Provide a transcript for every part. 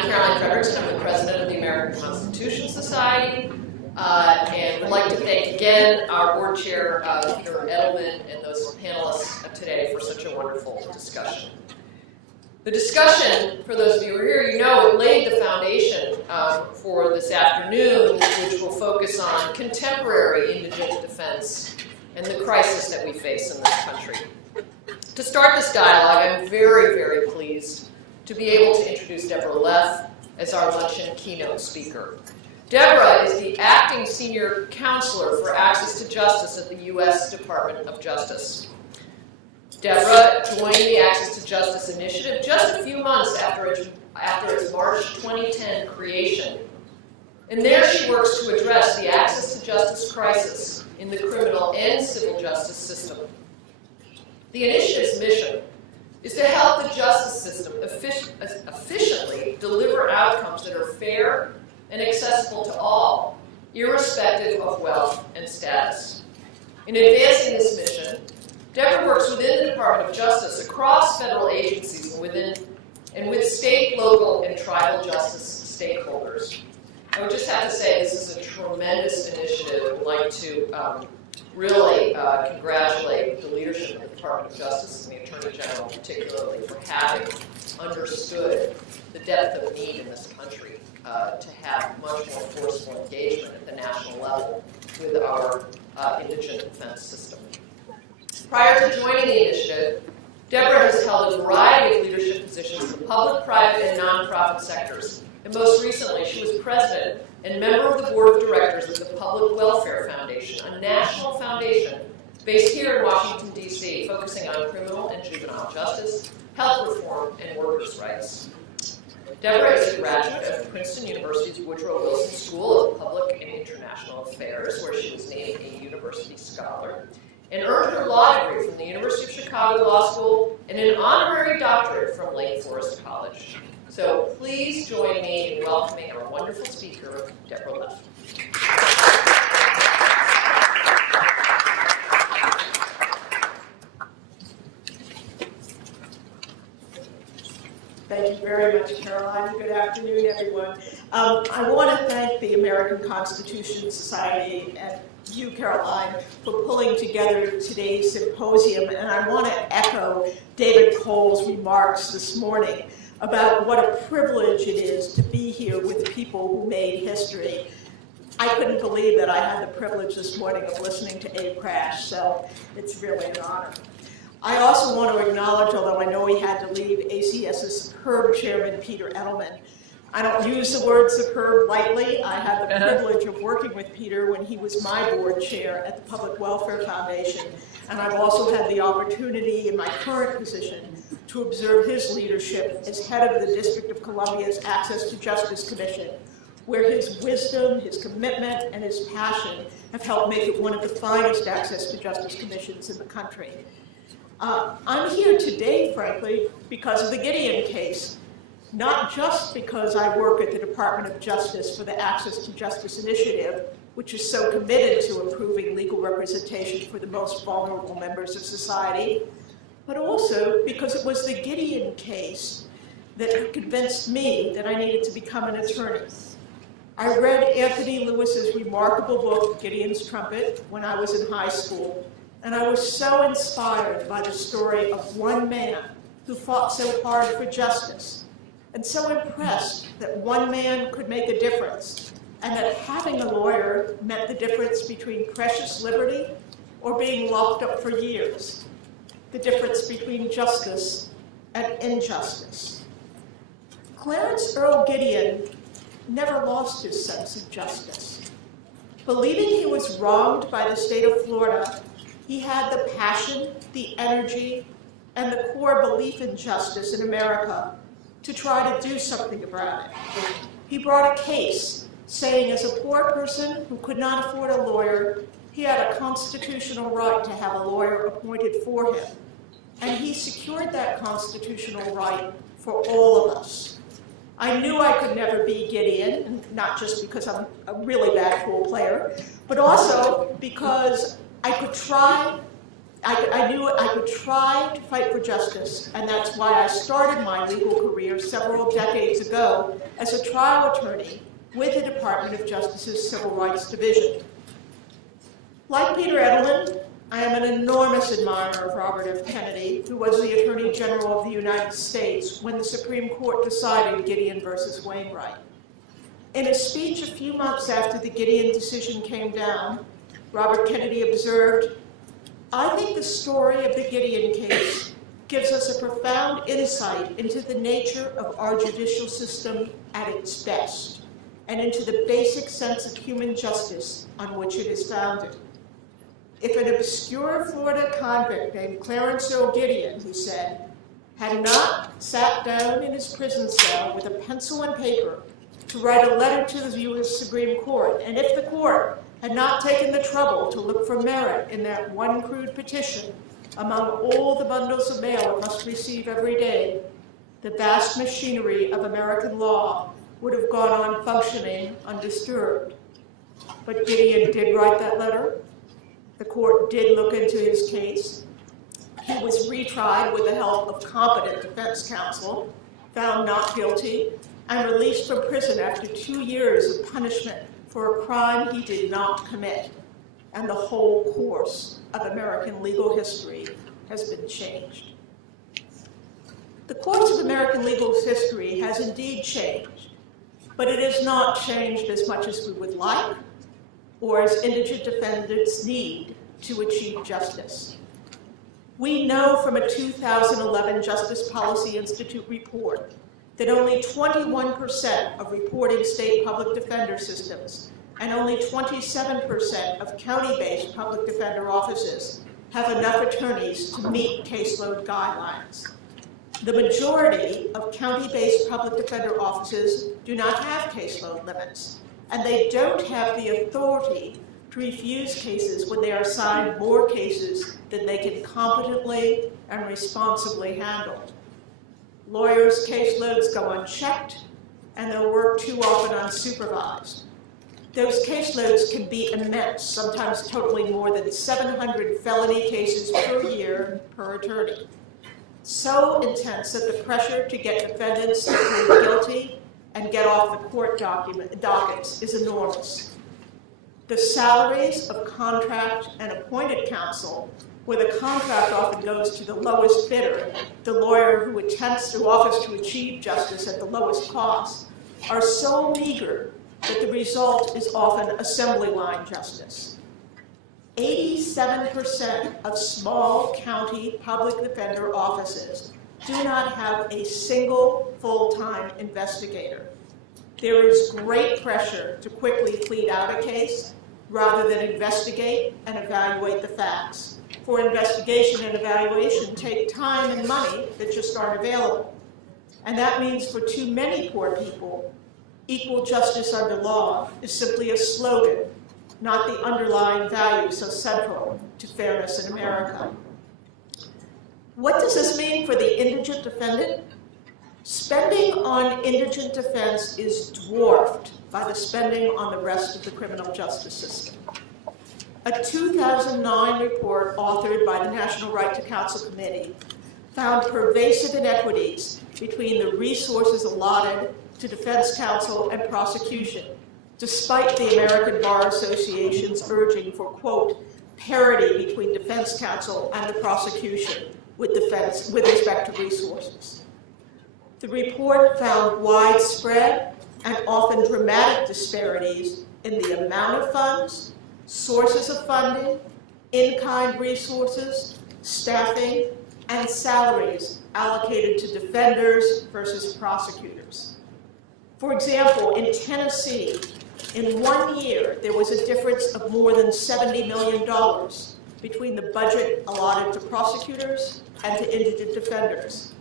I'm Caroline Frederickson. I'm the president of the American Constitution Society. And would like to thank again our board chair, Peter Edelman, and those panelists today for such a wonderful discussion. The discussion, for those of you who are here, you know it laid the foundation for this afternoon, which will focus on contemporary indigent defense and the crisis that we face in this country. To start this dialogue, I'm very, very pleased to be able to introduce Deborah Leff as our luncheon keynote speaker. Deborah is the acting senior counselor for access to justice at the U.S. Department of Justice. Deborah joined the Access to Justice initiative just a few months after its March 2010 creation. And there she works to address the access to justice crisis in the criminal and civil justice system. The initiative's mission is to help the justice system efficiently deliver outcomes that are fair and accessible to all, irrespective of wealth and status. In advancing this mission, Deborah works within the Department of Justice across federal agencies and with state, local, and tribal justice stakeholders. I would just have to say this is a tremendous initiative. I would like to really congratulate the leadership of the Department of Justice and the Attorney General particularly for having understood the depth of need in this country to have much more forceful engagement at the national level with our indigent defense system. Prior to joining the initiative, Deborah has held a variety of leadership positions in the public, private, and nonprofit sectors. And most recently, she was president and member of the board of directors of the Public Welfare Foundation, a national foundation based here in Washington, D.C., focusing on criminal and juvenile justice, health reform, and workers' rights. Deborah is a graduate of Princeton University's Woodrow Wilson School of Public and International Affairs, where she was named a university scholar, and earned her law degree from the University of Chicago Law School and an honorary doctorate from Lake Forest College. So please join me in welcoming our wonderful speaker, Deborah Leff. Thank you very much, Caroline. Good afternoon, everyone. I want to thank the American Constitution Society and you, Caroline, for pulling together today's symposium. And I want to echo David Cole's remarks this morning about what a privilege it is to be here with people who made history. I couldn't believe that I had the privilege this morning of listening to Abe Crash, so it's really an honor. I also want to acknowledge, although I know he had to leave, ACS's superb chairman, Peter Edelman. I don't use the word superb lightly. I had the privilege of working with Peter when he was my board chair at the Public Welfare Foundation, and I've also had the opportunity in my current position to observe his leadership as head of the District of Columbia's Access to Justice Commission, where his wisdom, his commitment, and his passion have helped make it one of the finest access to justice commissions in the country. I'm here today, frankly, because of the Gideon case, not just because I work at the Department of Justice for the Access to Justice Initiative, which is so committed to improving legal representation for the most vulnerable members of society, but also because it was the Gideon case that convinced me that I needed to become an attorney. I read Anthony Lewis's remarkable book, Gideon's Trumpet, when I was in high school, and I was so inspired by the story of one man who fought so hard for justice, and so impressed that one man could make a difference, and that having a lawyer meant the difference between precious liberty or being locked up for years, the difference between justice and injustice. Clarence Earl Gideon never lost his sense of justice. Believing he was wronged by the state of Florida, he had the passion, the energy, and the core belief in justice in America to try to do something about it. He brought a case saying as a poor person who could not afford a lawyer, he had a constitutional right to have a lawyer appointed for him. And he secured that constitutional right for all of us. I knew I could never be Gideon, not just because I'm a really bad pool player, but also because I could try, I knew I could try to fight for justice, and that's why I started my legal career several decades ago as a trial attorney with the Department of Justice's Civil Rights Division. Like Peter Edelman, I am an enormous admirer of Robert F. Kennedy, who was the Attorney General of the United States when the Supreme Court decided Gideon versus Wainwright. In a speech a few months after the Gideon decision came down, Robert Kennedy observed, "I think the story of the Gideon case gives us a profound insight into the nature of our judicial system at its best, and into the basic sense of human justice on which it is founded. If an obscure Florida convict named Clarence Earl Gideon," he said, "had not sat down in his prison cell with a pencil and paper to write a letter to the U.S. Supreme Court, and if the court had not taken the trouble to look for merit in that one crude petition among all the bundles of mail it must receive every day, the vast machinery of American law would have gone on functioning undisturbed." But Gideon did write that letter. The court did look into his case. He was retried with the help of competent defense counsel, found not guilty, and released from prison after 2 years of punishment for a crime he did not commit. And the whole course of American legal history has been changed. The course of American legal history has indeed changed, but it has not changed as much as we would like, or as indigent defendants need to achieve justice. We know from a 2011 Justice Policy Institute report that only 21% of reporting state public defender systems and only 27% of county-based public defender offices have enough attorneys to meet caseload guidelines. The majority of county-based public defender offices do not have caseload limits, and they don't have the authority to refuse cases when they are assigned more cases than they can competently and responsibly handle. Lawyers' caseloads go unchecked, and they'll work too often unsupervised. Those caseloads can be immense, sometimes totaling more than 700 felony cases per year per attorney. So intense that the pressure to get defendants to plead guilty and get off the court dockets is enormous. The salaries of contract and appointed counsel, where the contract often goes to the lowest bidder, the lawyer who offers to achieve justice at the lowest cost, are so meager that the result is often assembly line justice. 87% of small county public defender offices do not have a single full-time investigator. There is great pressure to quickly plead out a case rather than investigate and evaluate the facts. For investigation and evaluation take time and money that just aren't available. And that means for too many poor people, equal justice under law is simply a slogan, not the underlying value so central to fairness in America. What does this mean for the indigent defendant? Spending on indigent defense is dwarfed by the spending on the rest of the criminal justice system. A 2009 report authored by the National Right to Counsel Committee found pervasive inequities between the resources allotted to defense counsel and prosecution, despite the American Bar Association's urging for, quote, parity between defense counsel and the prosecution with respect to resources. The report found widespread and often dramatic disparities in the amount of funds, sources of funding, in-kind resources, staffing, and salaries allocated to defenders versus prosecutors. For example, in Tennessee, in 1 year, there was a difference of more than $70 million between the budget allotted to prosecutors and to indigent defenders.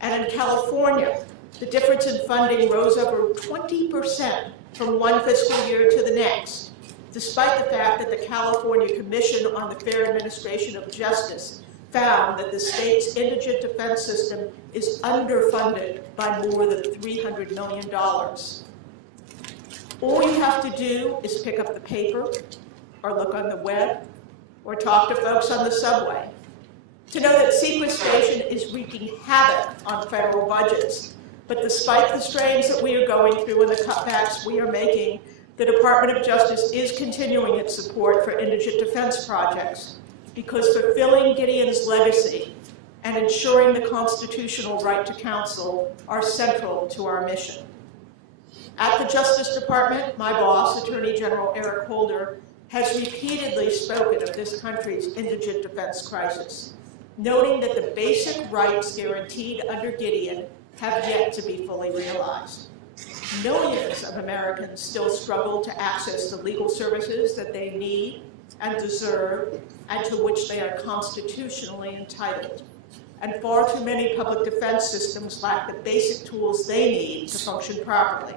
And in California, the difference in funding rose over 20% from one fiscal year to the next, despite the fact that the California Commission on the Fair Administration of Justice found that the state's indigent defense system is underfunded by more than $300 million. All you have to do is pick up the paper, or look on the web, or talk to folks on the subway. to know that sequestration is wreaking havoc on federal budgets. But despite the strains that we are going through and the cutbacks we are making, the Department of Justice is continuing its support for indigent defense projects, because fulfilling Gideon's legacy and ensuring the constitutional right to counsel are central to our mission. At the Justice Department, my boss, Attorney General Eric Holder, has repeatedly spoken of this country's indigent defense crisis, noting that the basic rights guaranteed under Gideon have yet to be fully realized. Millions of Americans still struggle to access the legal services that they need and deserve, and to which they are constitutionally entitled. And far too many public defense systems lack the basic tools they need to function properly.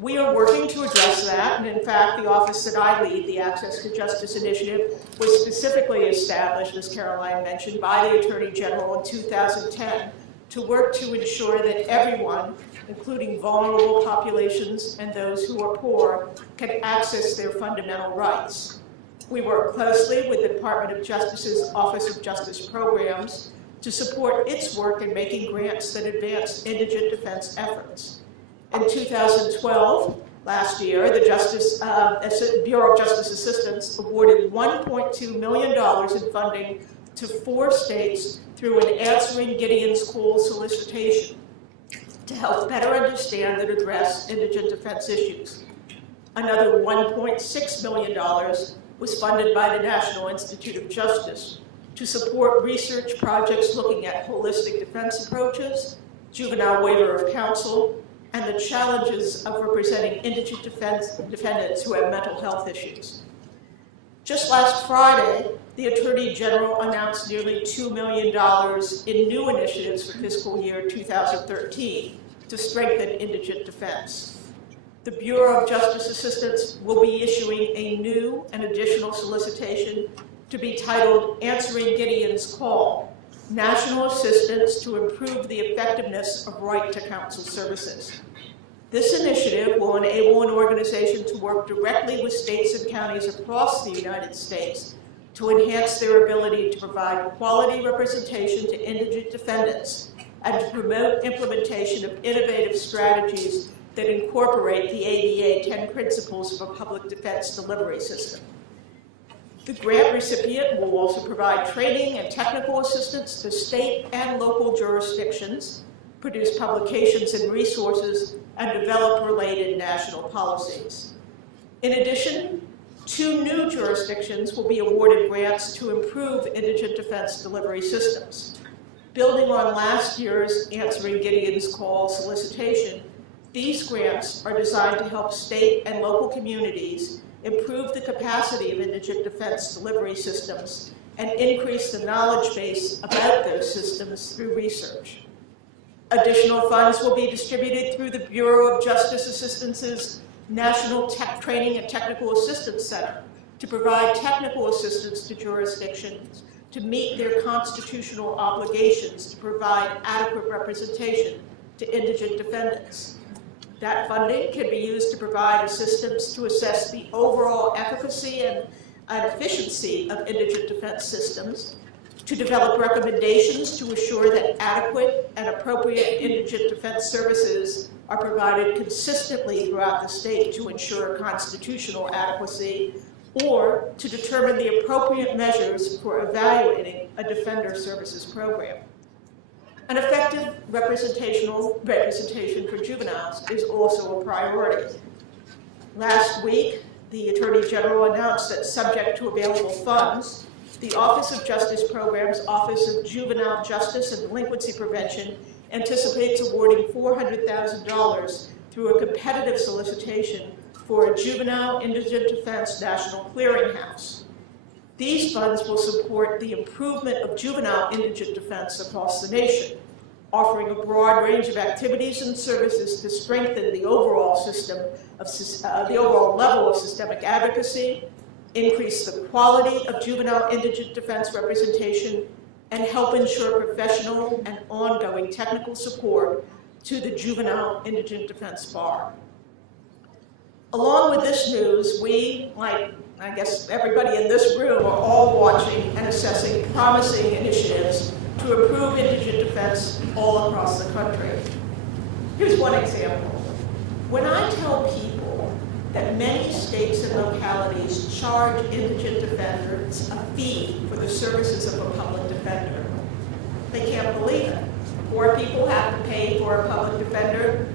We are working to address that, and in fact, the office that I lead, the Access to Justice Initiative, was specifically established, as Caroline mentioned, by the Attorney General in 2010 to work to ensure that everyone, including vulnerable populations and those who are poor, can access their fundamental rights. We work closely with the Department of Justice's Office of Justice Programs to support its work in making grants that advance indigent defense efforts. In 2012, last year, the Bureau of Justice Assistance awarded $1.2 million in funding to 4 states through an Answering Gideon's Call solicitation to help better understand and address indigent defense issues. Another $1.6 million was funded by the National Institute of Justice to support research projects looking at holistic defense approaches, juvenile waiver of counsel, and the challenges of representing indigent defendants who have mental health issues. Just last Friday, the Attorney General announced nearly $2 million in new initiatives for fiscal year 2013 to strengthen indigent defense. The Bureau of Justice Assistance will be issuing a new and additional solicitation to be titled Answering Gideon's Call: National Assistance to Improve the Effectiveness of Right to Counsel Services. This initiative will enable an organization to work directly with states and counties across the United States to enhance their ability to provide quality representation to indigent defendants and to promote implementation of innovative strategies that incorporate the ABA 10 principles of a public defense delivery system. The grant recipient will also provide training and technical assistance to state and local jurisdictions, produce publications and resources, and develop related national policies. In addition, 2 new jurisdictions will be awarded grants to improve indigent defense delivery systems. Building on last year's Answering Gideon's Call solicitation, these grants are designed to help state and local communities improve the capacity of indigent defense delivery systems and increase the knowledge base about those systems through research. Additional funds will be distributed through the Bureau of Justice Assistance's National Training and Technical Assistance Center to provide technical assistance to jurisdictions to meet their constitutional obligations to provide adequate representation to indigent defendants. That funding can be used to provide assistance to assess the overall efficacy and efficiency of indigent defense systems, to develop recommendations to assure that adequate and appropriate indigent defense services are provided consistently throughout the state to ensure constitutional adequacy, or to determine the appropriate measures for evaluating a defender services program. An effective representation for juveniles is also a priority. Last week, the Attorney General announced that, subject to available funds, the Office of Justice Programs' Office of Juvenile Justice and Delinquency Prevention anticipates awarding $400,000 through a competitive solicitation for a juvenile indigent defense national clearinghouse. These funds will support the improvement of juvenile indigent defense across the nation, offering a broad range of activities and services to strengthen the overall level of systemic advocacy, increase the quality of juvenile indigent defense representation, and help ensure professional and ongoing technical support to the juvenile indigent defense bar. Along with this news, we, like I guess everybody in this room are all watching and assessing promising initiatives to improve indigent defense all across the country. Here's one example. When I tell people that many states and localities charge indigent defenders a fee for the services of a public defender, they can't believe it. Poor people have to pay for a public defender,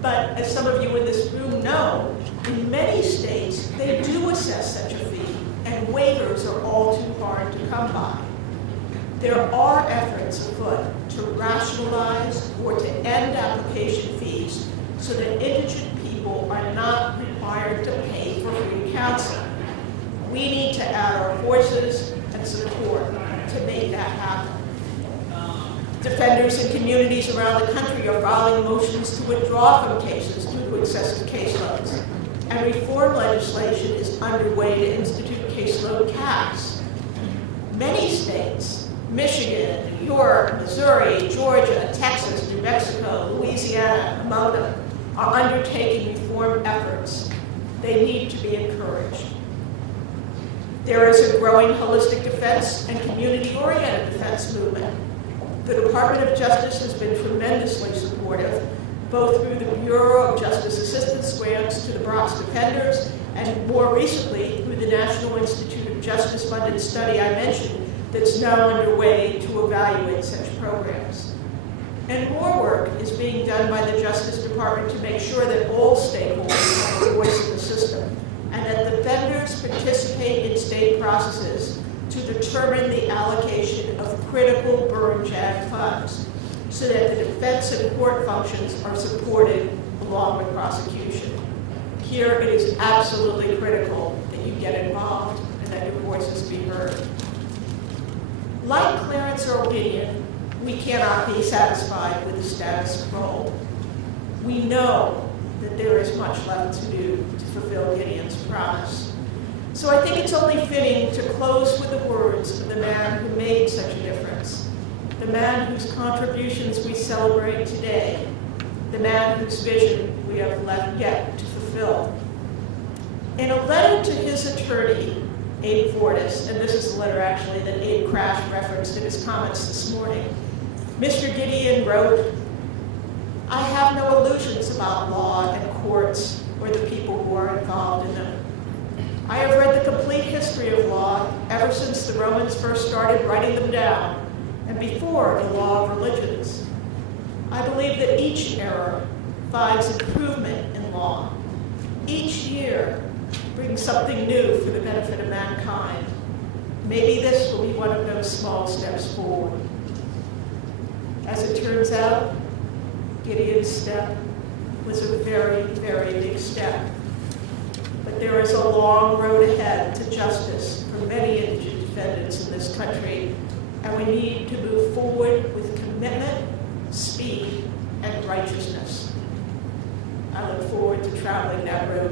but as some of you in this room know, in many states they do assess such a fee, and waivers are all too hard to come by. There are efforts afoot to rationalize or to end application fees so that indigent people are not required to pay for free counsel. We need to add our forces and support to make that happen. Defenders in communities around the country are filing motions to withdraw from cases due to excessive caseloads, and reform legislation is underway to institute caseload caps. Many states, Michigan, New York, Missouri, Georgia, Texas, New Mexico, Louisiana, among them, are undertaking reform efforts. They need to be encouraged. There is a growing holistic defense and community-oriented defense movement. The Department of Justice has been tremendously supportive, both through the Bureau of Justice Assistance grants to the Bronx defenders, and more recently through the National Institute of Justice funded study I mentioned that's now underway to evaluate such programs. And more work is being done by the Justice Department to make sure that all stakeholders have a voice in the system, and that defenders participate in state processes to determine the allocation of critical burn-jag funds so that the defense and court functions are supported along with prosecution. Here it is absolutely critical that you get involved and that your voices be heard. Like Clarence or Gideon, we cannot be satisfied with the status quo. We know that there is much left to do to fulfill Gideon's promise. So I think it's only fitting to close with the words of the man who made such a difference, the man whose contributions we celebrate today, the man whose vision we have left yet to fulfill. In a letter to his attorney, Abe Fortas, and this is the letter actually that Abe Crash referenced in his comments this morning, Mr. Gideon wrote, "I have no illusions about law and courts or the people who are involved in them. I have read the complete history of law ever since the Romans first started writing them down, and before the law of religions. I believe that each era finds improvement in law. Each year brings something new for the benefit of mankind. Maybe this will be one of those small steps forward." As it turns out, Gideon's step was a very, very big step. But there is a long road ahead to justice for many indigent defendants in this country, and we need to move forward with commitment, speed, and righteousness. I look forward to traveling that road